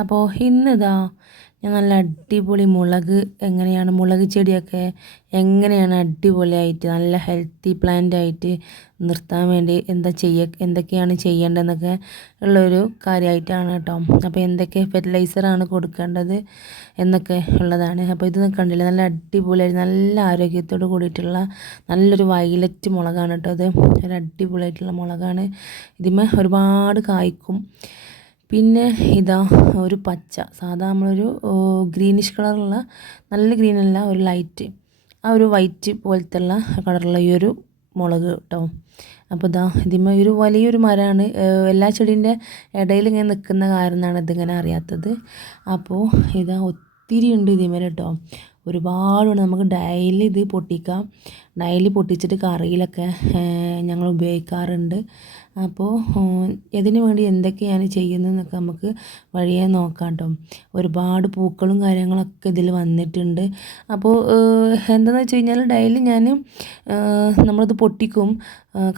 അപ്പോൾ ഇന്നിതാ ഞാൻ നല്ല അടിപൊളി മുളക് എങ്ങനെയാണ് മുളക് ചെടിയൊക്കെ എങ്ങനെയാണ് അടിപൊളിയായിട്ട് നല്ല ഹെൽത്തി പ്ലാന്റ് ആയിട്ട് നിർത്താൻ വേണ്ടി എന്താ ചെയ്യ എന്തൊക്കെയാണ് ചെയ്യേണ്ടതെന്നൊക്കെ ഉള്ളൊരു കാര്യമായിട്ടാണ് കേട്ടോ. അപ്പോൾ എന്തൊക്കെ ഫെർട്ടിലൈസറാണ് കൊടുക്കേണ്ടത് എന്നൊക്കെ ഉള്ളതാണ്. അപ്പോൾ ഇത് കണ്ടില്ല. നല്ല അടിപൊളിയായിട്ട് നല്ല ആരോഗ്യത്തോട് കൂടിയിട്ടുള്ള നല്ലൊരു വയലറ്റ് മുളകാണ് കേട്ടോ അത്. ഒരു അടിപൊളിയായിട്ടുള്ള മുളകാണ്. ഇതിമേ ഒരുപാട് കായ്ക്കും പിന്നെ ഇതാ ഒരു പച്ച. സാധാ നമ്മളൊരു ഗ്രീനിഷ് കളറുള്ള നല്ല ഗ്രീൻ അല്ല ഒരു ലൈറ്റ് ആ ഒരു വൈറ്റ് പോലത്തെ ഉള്ള കളറുള്ള ഈ ഒരു മുളക് കേട്ടോ അപ്പോൾ ഇതാ ഇതിമേ ഒരു വലിയൊരു മരമാണ് എല്ലാ ചെടീന്റെ ഇടയിൽ ഇങ്ങനെ നിൽക്കുന്ന കാരണമാണ് ഇതിങ്ങനെ അറിയാത്തത്. അപ്പോൾ ഇതാ ഒത്തിരി ഉണ്ട് ഇതിമേൽ കേട്ടോ ഒരുപാടുണ്ട്. നമുക്ക് ഡെയിലി ഇത് പൊട്ടിക്കാം. ഡെയിലി പൊട്ടിച്ചിട്ട് കറിയിലൊക്കെ ഞങ്ങൾ ഉപയോഗിക്കാറുണ്ട്. അപ്പോൾ ഇതിന് വേണ്ടി എന്തൊക്കെയാണ് ചെയ്യുന്നതെന്നൊക്കെ നമുക്ക് വഴിയെ നോക്കാം കേട്ടോ. ഒരുപാട് പൂക്കളും കാര്യങ്ങളൊക്കെ ഇതിൽ വന്നിട്ടുണ്ട്. അപ്പോൾ എന്താണെന്ന് വെച്ച് കഴിഞ്ഞാൽ ഡെയിലി ഞാൻ നമ്മളത് പൊട്ടിക്കും.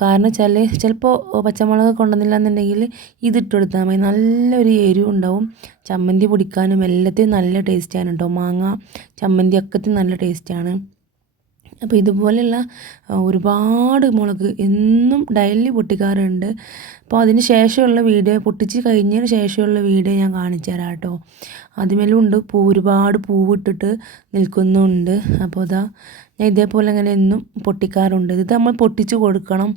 കാരണം വെച്ചാൽ ചിലപ്പോൾ പച്ചമുളക് കൊണ്ടുവന്നില്ല എന്നുണ്ടെങ്കിൽ ഇതിട്ട് കൊടുത്താൽ മതി. നല്ലൊരു എരിവുണ്ടാവും. ചമ്മന്തി പൊടിക്കാനും എല്ലാത്തിനും നല്ല ടേസ്റ്റാണ് കേട്ടോ. മാങ്ങ ചമ്മന്തി ഒക്കെ നല്ല ടേസ്റ്റാണ് അപ്പോൾ ഇതുപോലെയുള്ള ഒരുപാട് മുളക് എന്നും ഡെയിലി പൊട്ടിക്കാറുണ്ട്. അപ്പോൾ അതിന് ശേഷമുള്ള വീഡിയോ പൊട്ടിച്ച് കഴിഞ്ഞതിന് ശേഷമുള്ള വീഡിയോ ഞാൻ കാണിച്ചു തരാം കേട്ടോ. അതിമേലുണ്ട് പൂ ഒരുപാട് പൂവിട്ടിട്ട് നിൽക്കുന്നുണ്ട്. അപ്പോൾ ഇതാ ഞാൻ ഇതേപോലെ അങ്ങനെ എന്നും പൊട്ടിക്കാറുണ്ട്. ഇത് നമ്മൾ പൊട്ടിച്ച് കൊടുക്കണം.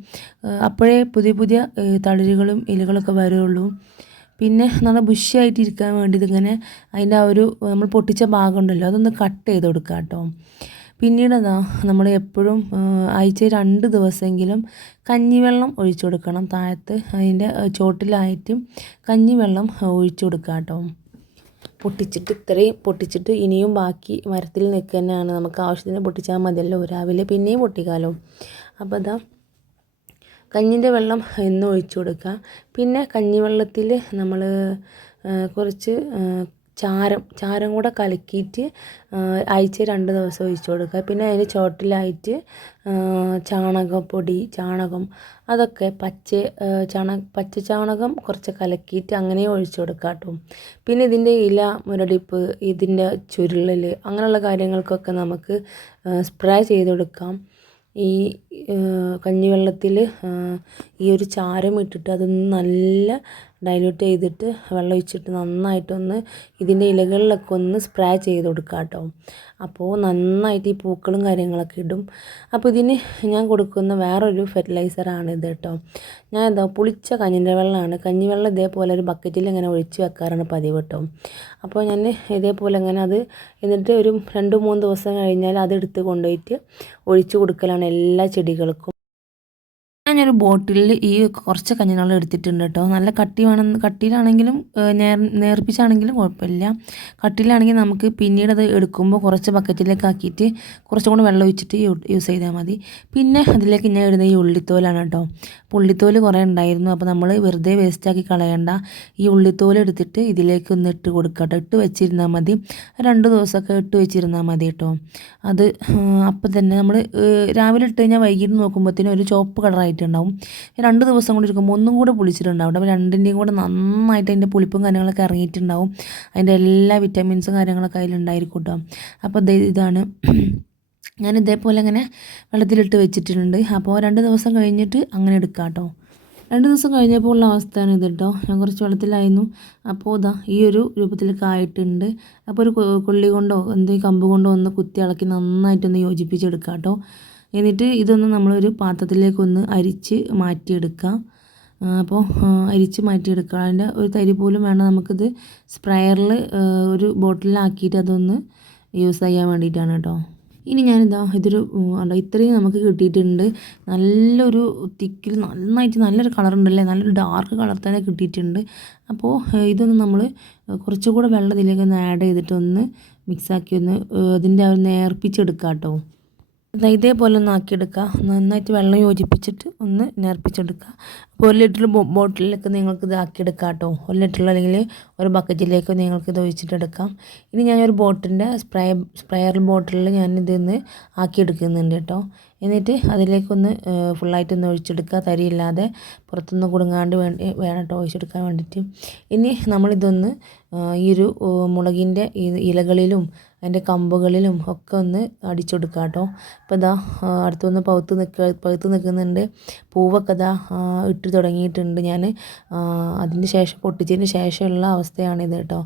അപ്പോഴേ പുതിയ പുതിയ തളിരുകളും ഇലകളൊക്കെ വരുള്ളൂ. പിന്നെ നല്ല ബുഷിയായിട്ട് ഇരിക്കാൻ വേണ്ടി ഇതിങ്ങനെ അതിന്റെ ആ ഒരു നമ്മൾ പൊട്ടിച്ച ഭാഗം ഉണ്ടല്ലോ അതൊന്ന് കട്ട് ചെയ്ത് കൊടുക്കുക കേട്ടോ പിന്നീട് എന്താ നമ്മൾ എപ്പോഴും ആഴ്ച രണ്ട് ദിവസമെങ്കിലും കഞ്ഞിവെള്ളം ഒഴിച്ചു കൊടുക്കണം. താഴത്ത് അതിന്റെ ചോട്ടിലായിട്ടും കഞ്ഞിവെള്ളം ഒഴിച്ചു കൊടുക്കുക കേട്ടോ പൊട്ടിച്ചിട്ട് ഇത്രയും പൊട്ടിച്ചിട്ട് ഇനിയും ബാക്കി മരത്തിൽ നിൽക്കുന്നതാണ് നമുക്ക് ആവശ്യത്തിന് പൊട്ടിച്ചാൽ മതിയല്ലോ രാവിലെ പിന്നെയും പൊട്ടിക്കാലോ. അപ്പോൾ അതാ കഞ്ഞിന്റെ വെള്ളം എന്നും ഒഴിച്ചു കൊടുക്കുക. പിന്നെ കഞ്ഞിവെള്ളത്തിൽ നമ്മൾ കുറച്ച് ചാരം ചാരം കൂടെ കലക്കിയിട്ട് ആഴ്ച രണ്ട് ദിവസം ഒഴിച്ചു കൊടുക്കുക. പിന്നെ അതിന് ചോട്ടിലായിട്ട് ചാണകപ്പൊടി ചാണകം അതൊക്കെ പച്ച ചാണ പച്ച ചാണകം കുറച്ച് കലക്കിയിട്ട് അങ്ങനെ ഒഴിച്ചു കൊടുക്കുക കേട്ടോ. പിന്നെ ഇതിന്റെ ഇല മുരടിപ്പ് ഇതിന്റെ ചുരുളൽ അങ്ങനെയുള്ള കാര്യങ്ങൾക്കൊക്കെ നമുക്ക് സ്പ്രേ ചെയ്ത് കൊടുക്കാം. ഈ കഞ്ഞിവെള്ളത്തിൽ ഈ ഒരു ചാരം ഇട്ടിട്ട് അതൊന്ന് നല്ല ഡൈല്യൂട്ട് ചെയ്തിട്ട് വെള്ളം ഒഴിച്ചിട്ട് നന്നായിട്ടൊന്ന് ഇതിന്റെ ഇലകളിലൊക്കെ ഒന്ന് സ്പ്രേ ചെയ്ത് കൊടുക്കുക കേട്ടോ അപ്പോൾ നന്നായിട്ട് ഈ പൂക്കളും കാര്യങ്ങളൊക്കെ ഇടും. അപ്പോൾ ഇതിന് ഞാൻ കൊടുക്കുന്ന വേറൊരു ഫെർട്ടിലൈസറാണ് ഇത് കേട്ടോ ഞാൻ എന്താ പുളിച്ച കഞ്ഞിന്റെ വെള്ളമാണ് കഞ്ഞിവെള്ളം ഇതേപോലെ ഒരു ബക്കറ്റിൽ ഇങ്ങനെ ഒഴിച്ച് വെക്കാറാണ് പതിവ് കേട്ടോ അപ്പോൾ ഞാൻ ഇതേപോലെ ഇങ്ങനെ അത് എന്നിട്ട് ഒരു രണ്ട് മൂന്ന് ദിവസം കഴിഞ്ഞാൽ അത് എടുത്ത് കൊണ്ടുപോയിട്ട് ഒഴിച്ചു കൊടുക്കലാണ് എല്ലാ ചെടികൾക്കും. ഞാനൊരു ബോട്ടിലിൽ ഈ കുറച്ച് കഞ്ഞിവെള്ളം എടുത്തിട്ടുണ്ട് കേട്ടോ. നല്ല കട്ടി വേണം കട്ടിയിലാണെങ്കിലും നേർ നേർപ്പിച്ചാണെങ്കിലും കുഴപ്പമില്ല. കട്ടിയിലാണെങ്കിൽ നമുക്ക് പിന്നീട് അത് എടുക്കുമ്പോൾ കുറച്ച് ബക്കറ്റിലേക്ക് ആക്കിയിട്ട് കുറച്ചും കൂടെ വെള്ളം ഒഴിച്ചിട്ട് യൂസ് ചെയ്താൽ മതി. പിന്നെ അതിലേക്ക് ഞാൻ ഇടുന്ന ഈ ഉള്ളിത്തോലാണ് കേട്ടോ. അപ്പോൾ ഉള്ളിത്തോൽ കുറേ ഉണ്ടായിരുന്നു. അപ്പോൾ നമ്മൾ വെറുതെ വേസ്റ്റാക്കി കളയണ്ട. ഈ ഉള്ളിത്തോൽ എടുത്തിട്ട് ഇതിലേക്ക് ഒന്ന് ഇട്ട് കൊടുക്കുക കേട്ടോ. ഇട്ട് വെച്ചിരുന്നാൽ മതി. രണ്ട് ദിവസമൊക്കെ ഇട്ട് വെച്ചിരുന്നാൽ മതി കേട്ടോ. അത് അപ്പം തന്നെ നമ്മൾ രാവിലെ ഇട്ട് കഴിഞ്ഞാൽ വൈകിട്ട് നോക്കുമ്പോഴത്തേനും ഒരു ചുവപ്പ് കളറായിട്ടുണ്ടാവും രണ്ട് ദിവസം കൊണ്ട് ഇരിക്കുമ്പോൾ ഒന്നും കൂടെ പുളിച്ചിട്ടുണ്ടാവും അപ്പോൾ രണ്ടിന്റെയും കൂടെ നന്നായിട്ട് അതിന്റെ പുളിപ്പും കാര്യങ്ങളൊക്കെ ഇറങ്ങിയിട്ടുണ്ടാവും. അതിന്റെ എല്ലാ വിറ്റാമിൻസും കാര്യങ്ങളൊക്കെ അതിലുണ്ടായിരിക്കും കേട്ടോ. അപ്പോൾ ഇതാണ്. ഞാൻ ഇതേപോലെ അങ്ങനെ വെള്ളത്തിലിട്ട് വെച്ചിട്ടുണ്ട്. അപ്പോൾ രണ്ട് ദിവസം കഴിഞ്ഞിട്ട് അങ്ങനെ എടുക്കാം കേട്ടോ. രണ്ട് ദിവസം കഴിഞ്ഞപ്പോൾ ഉള്ള അവസ്ഥയാണ് ഇത് കേട്ടോ. ഞാൻ കുറച്ച് വെള്ളത്തിലായിരുന്നു. അപ്പോൾ ഇതാ ഈ ഒരു രൂപത്തിലൊക്കെ ആയിട്ടുണ്ട്. അപ്പോൾ ഒരു കൊള്ളി കൊണ്ടോ എന്തെങ്കിലും കമ്പ് കൊണ്ടോ ഒന്ന് കുത്തി ഇളക്കി നന്നായിട്ടൊന്ന് യോജിപ്പിച്ചെടുക്കാം കേട്ടോ. എന്നിട്ട് ഇതൊന്ന് നമ്മളൊരു പാത്രത്തിലേക്കൊന്ന് അരിച്ച് മാറ്റിയെടുക്കാം. അപ്പോൾ അരിച്ച് മാറ്റിയെടുക്കുക അതിന്റെ ഒരു തരി പോലും വേണം നമുക്കിത് സ്പ്രയറിൽ ഒരു ബോട്ടിലാക്കിയിട്ട് അതൊന്ന് യൂസ് ചെയ്യാൻ വേണ്ടിയിട്ടാണ് കേട്ടോ. ഇനി ഞാനിതാ ഇതൊരു അല്ല ഇത്രയും നമുക്ക് കിട്ടിയിട്ടുണ്ട്. നല്ലൊരു തിക്കിൽ നന്നായിട്ട് നല്ലൊരു കളറുണ്ടല്ലേ? നല്ലൊരു ഡാർക്ക് കളർ തന്നെ കിട്ടിയിട്ടുണ്ട്. അപ്പോൾ ഇതൊന്ന് നമ്മൾ കുറച്ചുകൂടെ വെള്ളം ഇതിലേക്ക് ഒന്ന് ആഡ് ചെയ്തിട്ടൊന്ന് മിക്സാക്കി ഒന്ന് അതിന്റെ ആ ഒരു നേർപ്പിച്ചെടുക്കാം കേട്ടോ ഇതേപോലെ ഒന്ന് ആക്കിയെടുക്കുക നന്നായിട്ട് വെള്ളം യോജിപ്പിച്ചിട്ട് ഒന്ന് നേർപ്പിച്ചെടുക്കുക അപ്പോൾ ഒരു ലിറ്റർ ബോട്ടിലേക്ക് നിങ്ങൾക്ക് ഇത് ആക്കിയെടുക്കാം കേട്ടോ ഒരു ലിറ്ററിൽ അല്ലെങ്കിൽ ഒരു ബക്കറ്റിലേക്ക് നിങ്ങൾക്ക് ഇത് ഒഴിച്ചിട്ടെടുക്കാം. ഇനി ഞാൻ ഒരു ബോട്ടിന്റെ സ്പ്രേ സ്പ്രേയർ ബോട്ടിലിൽ ഞാൻ ഇതിന്ന് ആക്കിയെടുക്കുന്നുണ്ട് കേട്ടോ. എന്നിട്ട് അതിലേക്കൊന്ന് ഫുള്ളായിട്ട് ഒഴിച്ചെടുക്കുക. തരിയില്ലാതെ പുറത്തുനിന്ന് കുടുങ്ങാണ്ട് വേണ്ടി വേണം കേട്ടോ ഒഴിച്ചെടുക്കാൻ വേണ്ടിയിട്ട്. ഇനി നമ്മളിതൊന്ന് ഈ ഒരു മുളകിന്റെ ഇലകളിലും അതിന്റെ കമ്പുകളിലും ഒക്കെ ഒന്ന് അടിച്ചെടുക്കുക കേട്ടോ അപ്പോൾ ഇതാ അടുത്തൊന്ന് പൗത്ത് നിൽക്കുക പഴുത്ത് നിൽക്കുന്നുണ്ട്. പൂവൊക്കെ ഇതാ ഇട്ട് തുടങ്ങിയിട്ടുണ്ട് ഞാൻ. അതിന് ശേഷം പൊട്ടിച്ചതിന് ശേഷമുള്ള അവസ്ഥയാണിത് കേട്ടോ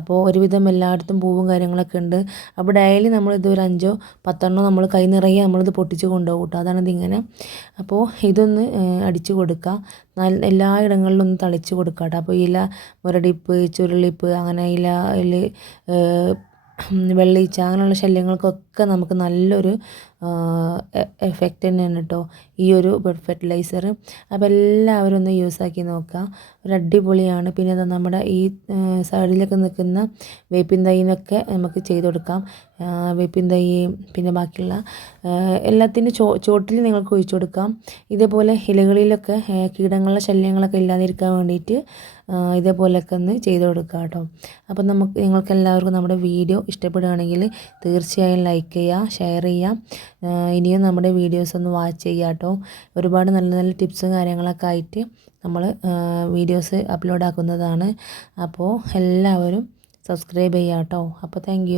അപ്പോൾ ഒരുവിധം എല്ലായിടത്തും പൂവും കാര്യങ്ങളൊക്കെ ഉണ്ട്. അപ്പോൾ ഡെയിലി നമ്മളിത് ഒരു അഞ്ചോ പത്തെണ്ണോ നമ്മൾ കൈ നിറയെ നമ്മളിത് പൊട്ടിച്ച് കൊണ്ടുപോകും കേട്ടോ. അതാണ് ഇതിങ്ങനെ. അപ്പോൾ ഇതൊന്ന് അടിച്ചു കൊടുക്കുക നല്ല എല്ലാ ഇടങ്ങളിലും ഒന്ന് തളിച്ച് കൊടുക്കുക കേട്ടോ. അപ്പോൾ ഇല മുരടിപ്പ് ചുരുളിപ്പ് അങ്ങനെ ഇല വെള്ളീച്ച അങ്ങനെയുള്ള ശല്യങ്ങൾക്കൊക്കെ നമുക്ക് നല്ലൊരു എഫക്റ്റ് തന്നെയാണ് കേട്ടോ ഈ ഒരു ബെഡ് ഫെർട്ടിലൈസർ അപ്പോൾ എല്ലാവരും ഒന്ന് യൂസാക്കി നോക്കുക ഒരു അടിപൊളിയാണ്. പിന്നെ അത് നമ്മുടെ ഈ സൈഡിലൊക്കെ നിൽക്കുന്ന വേപ്പിൻ തൈനൊക്കെ നമുക്ക് ചെയ്ത് കൊടുക്കാം. വേപ്പിൻ തൈ പിന്നെ ബാക്കിയുള്ള എല്ലാത്തിന്റെ ചോ ചോട്ടിൽ നിങ്ങൾക്ക് ഒഴിച്ചു കൊടുക്കാം. ഇതേപോലെ ഇലകളിലൊക്കെ കീടങ്ങളുടെ ശല്യങ്ങളൊക്കെ ഇല്ലാതിരിക്കാൻ വേണ്ടിയിട്ട് ഇതേപോലെയൊക്കെ ഒന്ന് ചെയ്ത് കൊടുക്കുക കേട്ടോ അപ്പം നമുക്ക് നിങ്ങൾക്ക് എല്ലാവർക്കും നമ്മുടെ വീഡിയോ ഇഷ്ടപ്പെടുകയാണെങ്കിൽ തീർച്ചയായും ലൈക്ക് ചെയ്യുക ഷെയർ ചെയ്യുക ഇനിയും നമ്മുടെ വീഡിയോസ് ഒന്ന് വാച്ച് ചെയ്യുക കേട്ടോ. ഒരുപാട് നല്ല നല്ല ടിപ്സും കാര്യങ്ങളൊക്കെ ആയിട്ട് നമ്മൾ വീഡിയോസ് അപ്ലോഡ് ആക്കുന്നതാണ്. അപ്പോൾ എല്ലാവരും സബ്സ്ക്രൈബ് ചെയ്യുക കേട്ടോ. അപ്പോൾ താങ്ക്